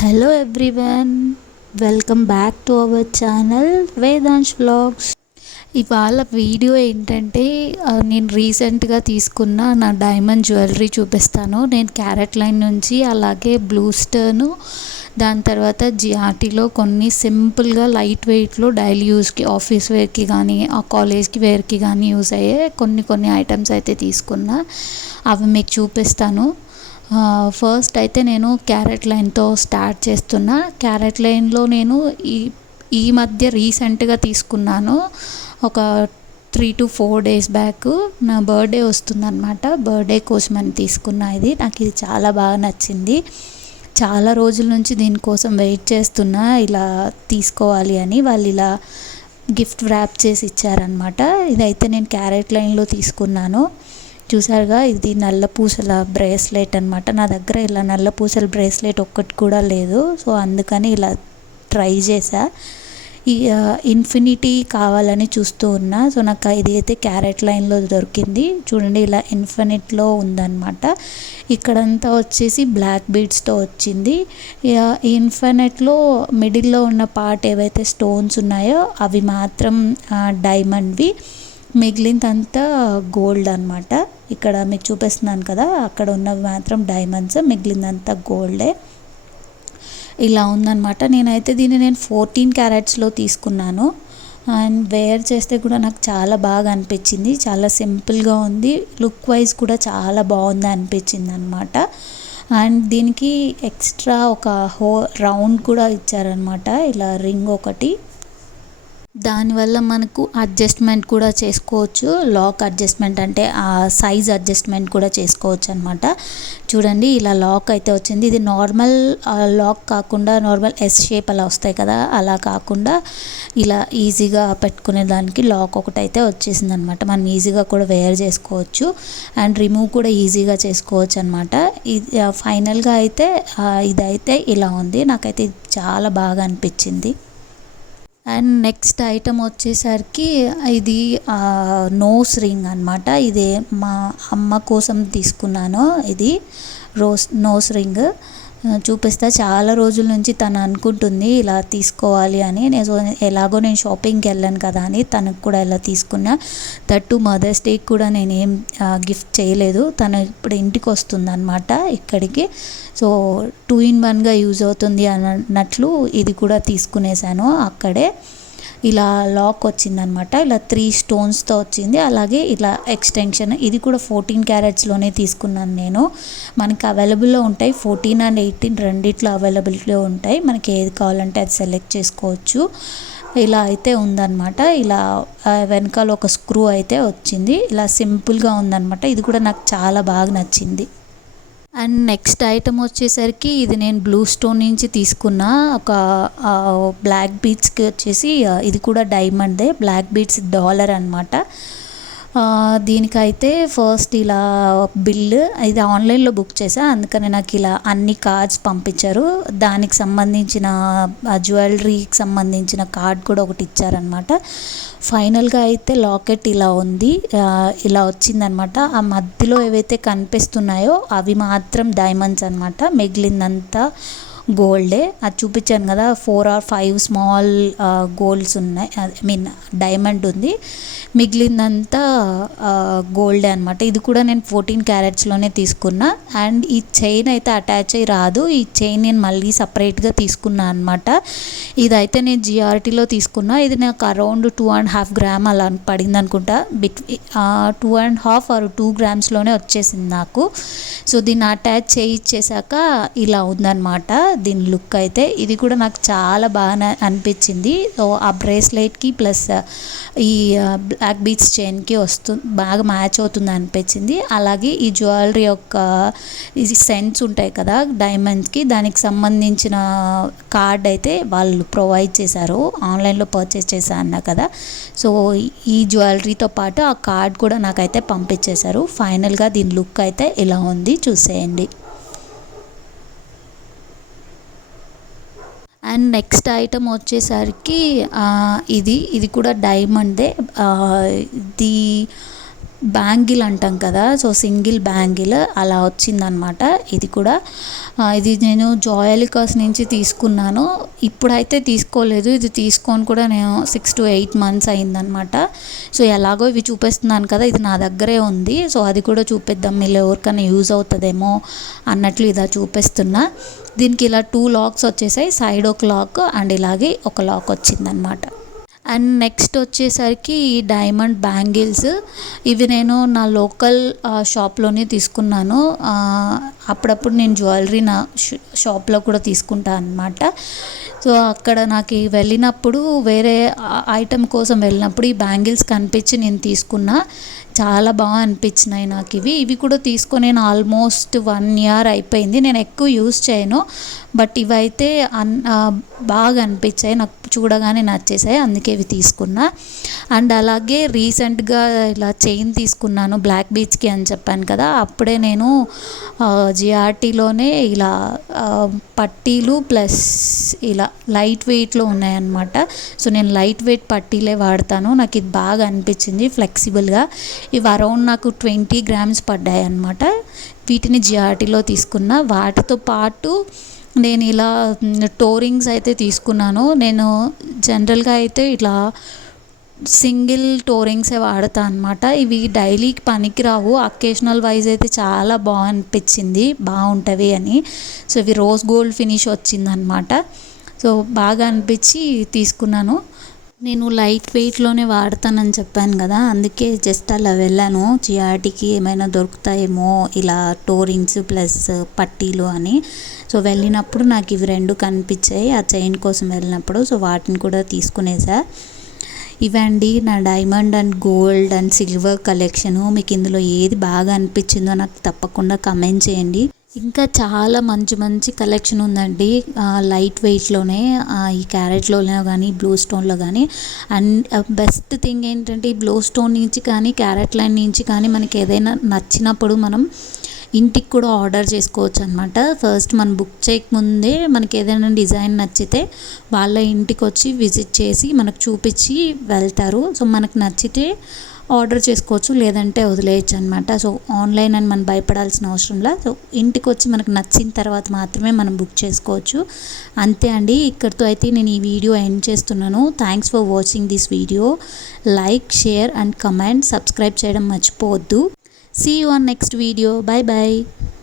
Hello everyone, welcome back to our channel Vedansh vlogs. ఇవాళ video ఏంటంటే నేను రీసెంట్గా తీసుకున్న నా డైమండ్ జ్యువెలరీ చూపిస్తాను. నేను క్యారెట్ లైన్ నుంచి, అలాగే బ్లూ స్టోను, దాని తర్వాత జిఆర్టీలో కొన్ని సింపుల్గా లైట్ వెయిట్లో డైలీ యూస్కి, ఆఫీస్ వేర్కి కానీ ఆ కాలేజ్కి వేర్కి కానీ యూస్ అయ్యే కొన్ని ఐటమ్స్ అయితే తీసుకున్నా. అవి మీకు చూపిస్తాను. ఫస్ట్ అయితే నేను క్యారెట్ లైన్తో స్టార్ట్ చేస్తున్నా. క్యారెట్ లైన్లో నేను ఈ మధ్య రీసెంట్గా తీసుకున్నాను. ఒక 3 to 4 days బ్యాక్ నా బర్త్డే వస్తుందన్నమాట. బర్త్డే కోసమని తీసుకున్నా. నాకు ఇది చాలా బాగా నచ్చింది. చాలా రోజుల నుంచి దీనికోసం వెయిట్ చేస్తున్నా, ఇలా తీసుకోవాలి అని. వాళ్ళు ఇలా గిఫ్ట్ ర్యాప్ చేసి ఇచ్చారనమాట. ఇదైతే నేను క్యారెట్ లైన్లో తీసుకున్నాను. చూసారుగా, ఇది నల్ల పూసల బ్రేస్లెట్ అనమాట. నా దగ్గర ఇలా నల్ల పూసల బ్రేస్లెట్ ఒక్కటి కూడా లేదు. సో అందుకని ఇలా ట్రై చేసా. ఈ ఇన్ఫినిటీ కావాలని చూస్తూ ఉన్నా. సో నాకు ఇది అయితే క్యారెట్ లైన్లో దొరికింది. చూడండి, ఇలా ఇన్ఫినిట్లో ఉందన్నమాట. ఇక్కడంతా వచ్చేసి బ్లాక్ బీడ్స్తో వచ్చింది. ఇన్ఫినిట్లో మిడిల్లో ఉన్న పార్ట్ ఏవైతే స్టోన్స్ ఉన్నాయో అవి మాత్రం డైమండ్వి, మిగిలిందంతా గోల్డ్ అనమాట. ఇక్కడ మీకు చూపిస్తున్నాను కదా, అక్కడ ఉన్నవి మాత్రం డైమండ్స్, మిగిలిందంతా గోల్డే. ఇలా ఉందన్నమాట. నేనైతే దీన్ని 14 క్యారెట్స్లో తీసుకున్నాను. అండ్ వేర్ చేస్తే కూడా నాకు చాలా బాగా అనిపించింది. చాలా సింపుల్గా ఉంది. లుక్ వైజ్ కూడా చాలా బాగుంది అనిపించింది అనమాట. అండ్ దీనికి ఎక్స్ట్రా ఒక రౌండ్ కూడా ఇచ్చారనమాట, ఇలా రింగ్ ఒకటి. దానివల్ల మనకు అడ్జస్ట్మెంట్ కూడా చేసుకోవచ్చు. లాక్ అడ్జస్ట్మెంట్ అంటే ఆ సైజ్ అడ్జస్ట్మెంట్ కూడా చేసుకోవచ్చు అనమాట. చూడండి, ఇలా లాక్ అయితే వచ్చింది. ఇది నార్మల్ లాక్ కాకుండా, నార్మల్ ఎస్ షేప్ అలా వస్తాయి కదా, అలా కాకుండా ఇలా ఈజీగా పెట్టుకునే దానికి లాక్ ఒకటి అయితే వచ్చేసింది అనమాట. మనం ఈజీగా కూడా వేర్ చేసుకోవచ్చు అండ్ రిమూవ్ కూడా ఈజీగా చేసుకోవచ్చు అనమాట. ఇది ఫైనల్గా అయితే ఇదైతే ఇలా ఉంది. నాకైతే చాలా బాగా అనిపించింది. అండ్ నెక్స్ట్ ఐటమ్ వచ్చేసరికి ఇది నోస్ రింగ్ అనమాట. ఇది మా అమ్మ కోసం తీసుకున్నాను. ఇది నోస్ రింగ్ చూపిస్తా. చాలా రోజుల నుంచి తను అనుకుంటుంది ఇలా తీసుకోవాలి అని. ఎలాగో నేను షాపింగ్కి వెళ్ళాను కదా అని తనకు కూడా ఇలా తీసుకున్నా. దట్టు మదర్స్ డేకి కూడా నేనేం గిఫ్ట్ చేయలేదు. తను ఇప్పుడు ఇంటికి వస్తుంది అనమాట ఇక్కడికి. సో 2 in 1గా యూజ్ అవుతుంది అన్నట్లు ఇది కూడా తీసుకునేసాను అక్కడే. ఇలా లాక్ వచ్చిందనమాట. ఇలా 3 స్టోన్స్తో వచ్చింది. అలాగే ఇలా ఎక్స్టెన్షన్, ఇది కూడా 14 క్యారెట్స్లోనే తీసుకున్నాను నేను. మనకి అవైలబుల్లో ఉంటాయి, 14 and 18 రెండిట్లో అవైలబిలిటీలో ఉంటాయి. మనకి ఏది కావాలంటే అది సెలెక్ట్ చేసుకోవచ్చు. ఇలా అయితే ఉందన్నమాట. ఇలా వెనకాల ఒక స్క్రూ అయితే వచ్చింది. ఇలా సింపుల్గా ఉందన్నమాట. ఇది కూడా నాకు చాలా బాగా నచ్చింది. అండ్ నెక్స్ట్ ఐటమ్ వచ్చేసరికి ఇది నేను బ్లూ స్టోన్ నుంచి తీసుకున్న ఒక బ్లాక్ బీడ్స్కి వచ్చేసి, ఇది కూడా డైమండ్దే, బ్లాక్ బీడ్స్ డాలర్ అనమాట. దీనికైతే ఫస్ట్ ఇలా బిల్ ఇది ఆన్లైన్లో బుక్ చేసా, అందుకని నాకు ఇలా అన్ని కార్డ్స్ పంపించారు. దానికి సంబంధించిన జ్యువెలరీకి సంబంధించిన కార్డ్ కూడా ఒకటి ఇచ్చారనమాట. ఫైనల్గా అయితే లాకెట్ ఇలా ఉంది, ఇలా వచ్చిందనమాట. ఆ మధ్యలో ఏవైతే కనిపిస్తున్నాయో అవి మాత్రం డైమండ్స్ అనమాట. మిగిలిందంతా గోల్డే. అది చూపించాను కదా, 4 or 5 స్మాల్ గోల్డ్స్ ఉన్నాయి, డైమండ్ ఉంది. మిగిలిందంతా గోల్డే అనమాట. ఇది కూడా నేను 14 క్యారెట్స్లోనే తీసుకున్నా. అండ్ ఈ చైన్ అయితే అటాచ్ అయ్యి రాదు. ఈ చైన్ నేను మళ్ళీ సపరేట్గా తీసుకున్నా అనమాట. ఇదైతే నేను జిఆర్టీలో తీసుకున్నా. ఇది నాకు అరౌండ్ 2.5 grams అలా పడింది అనుకుంటా. 2.5 or 2 grams వచ్చేసింది నాకు. సో దీన్ని అటాచ్ చేయించేసాక ఇలా ఉందన్నమాట దీని లుక్ అయితే. ఇది కూడా నాకు చాలా బాగా అనిపించింది. సో ఆ బ్రేస్లెట్కి ప్లస్ ఈ బ్లాక్ బీడ్స్ చైన్కి బాగా మ్యాచ్ అవుతుంది అనిపించింది. అలాగే ఈ జ్యువెలరీ యొక్క ఇది సెంట్స్ ఉంటాయి కదా డైమండ్స్కి, దానికి సంబంధించిన కార్డ్ అయితే వాళ్ళు ప్రొవైడ్ చేశారు. ఆన్లైన్లో పర్చేస్ చేశా అన్నా కదా, సో ఈ జ్యువెలరీతో పాటు ఆ కార్డ్ కూడా నాకైతే పంపించేశారు. ఫైనల్గా దీని లుక్ అయితే ఇలా ఉంది, చూసేయండి. అండ్ నెక్స్ట్ ఐటమ్ వచ్చేసరికి ఇది కూడా డైమండ్దే. ఇది బ్యాంగిల్ అంటాం కదా, సో సింగిల్ బ్యాంగిల్ అలా వచ్చిందనమాట. ఇది కూడా ఇది నేను జాయలికాస్ నుంచి తీసుకున్నాను. ఇప్పుడైతే తీసుకోలేదు, ఇది తీసుకొని కూడా నేను 6 to 8 months అయిందనమాట. సో ఎలాగో ఇవి చూపిస్తున్నాను కదా, ఇది నా దగ్గరే ఉంది. సో అది కూడా చూపిద్దాం, మీరు ఎవరికైనా యూజ్ అవుతుందేమో అన్నట్లు ఇదా చూపిస్తున్నా. దీనికి ఇలా 2 లాక్స్ వచ్చేసాయి, సైడ్ ఒక లాక్ అండ్ ఇలాగే ఒక లాక్ వచ్చిందనమాట. అండ్ నెక్స్ట్ వచ్చేసరికి ఈ డైమండ్ బ్యాంగిల్స్. ఇవి నేను నా లోకల్ షాప్లోనే తీసుకున్నాను. అప్పుడప్పుడు నేను జ్యువెలరీ నా షాప్లో కూడా తీసుకుంటాను అనమాట. సో అక్కడ నాకు వెళ్ళినప్పుడు వేరే ఐటెం కోసం వెళ్ళినప్పుడు ఈ బ్యాంగిల్స్ కనిపించి నేను తీసుకున్నా. చాలా బాగా అనిపించినాయి నాకు ఇవి కూడా తీసుకొని నేను ఆల్మోస్ట్ 1 year అయిపోయింది. నేను ఎక్కువ యూస్ చేయను, బట్ ఇవైతే బాగా అనిపించాయి నాకు, చూడగానే నచ్చేసాయి, అందుకే ఇవి తీసుకున్నా. అండ్ అలాగే రీసెంట్గా ఇలా చైన్ తీసుకున్నాను బ్లాక్ బీచ్కి అని చెప్పాను కదా, అప్పుడే నేను జిఆర్టీలోనే ఇలా పట్టీలు ప్లస్ ఇలా లైట్ వెయిట్లో ఉన్నాయన్నమాట. సో నేను లైట్ వెయిట్ పట్టీలే వాడతాను, నాకు ఇది బాగా అనిపించింది ఫ్లెక్సిబుల్గా. ఇవి అరౌండ్ నాకు 20 grams పడ్డాయి అన్నమాట. వీటిని జిఆర్టీలో తీసుకున్నా. వాటితో పాటు నేను ఇలా టోరింగ్స్ అయితే తీసుకున్నాను. నేను జనరల్గా అయితే ఇట్లా సింగిల్ టోరింగ్సే వాడతా అనమాట. ఇవి డైలీకి పనికి రావు, అకేషనల్ వైజ్ అయితే చాలా బాగా అనిపించింది, బాగుంటుంది అని. సో ఇవి రోజ్ గోల్డ్ ఫినిష్ వచ్చిందనమాట. సో బాగా అనిపించి తీసుకున్నాను. నేను లైట్ వెయిట్లోనే వాడతానని చెప్పాను కదా, అందుకే జస్ట్ అలా వెళ్ళాను జిఆర్టీకి, ఏమైనా దొరుకుతాయేమో ఇలా టోరింగ్స్ ప్లస్ పట్టీలు అని. సో వెళ్ళినప్పుడు నాకు ఇవి 2 కనిపించాయి ఆ చైన్ కోసం వెళ్ళినప్పుడు. సో వాటిని కూడా తీసుకునేసా. ఇవండి నా diamond and gold and silver collection. మీకు ఇందులో ఏది బాగా అనిపించిందో నాకు తప్పకుండా కమెంట్ చేయండి. ఇంకా చాలా మంచి మంచి కలెక్షన్ ఉందండి లైట్ వెయిట్లోనే, ఈ క్యారెట్లోనే కానీ బ్లూ స్టోన్లో కానీ. అండ్ బెస్ట్ థింగ్ ఏంటంటే ఈ బ్లూ స్టోన్ నుంచి కానీ క్యారెట్ లైన్ నుంచి కానీ మనకి ఏదైనా నచ్చినప్పుడు మనం ఇంటికి కూడా ఆర్డర్ చేసుకోవచ్చు అనమాట. ఫస్ట్ మనం బుక్ చేయకముందే మనకి ఏదైనా డిజైన్ నచ్చితే వాళ్ళ ఇంటికి వచ్చి విజిట్ చేసి మనకు చూపించి వెళ్తారు. సో మనకు నచ్చితే ఆర్డర్ చేసుకోవచ్చు, లేదంటే వదిలేయచ్చు అనమాట. సో ఆన్లైన్ అని మనం భయపడాల్సిన అవసరంలా. సో ఇంటికి వచ్చి మనకు నచ్చిన తర్వాత మాత్రమే మనం బుక్ చేసుకోవచ్చు. అంతే అండి, ఇక్కడితో అయితే నేను ఈ వీడియో ఎండ్ చేస్తున్నాను. Thanks for watching this video. Like, share and comment, subscribe చేయడం మర్చిపోవద్దు. See you on next video. Bye bye.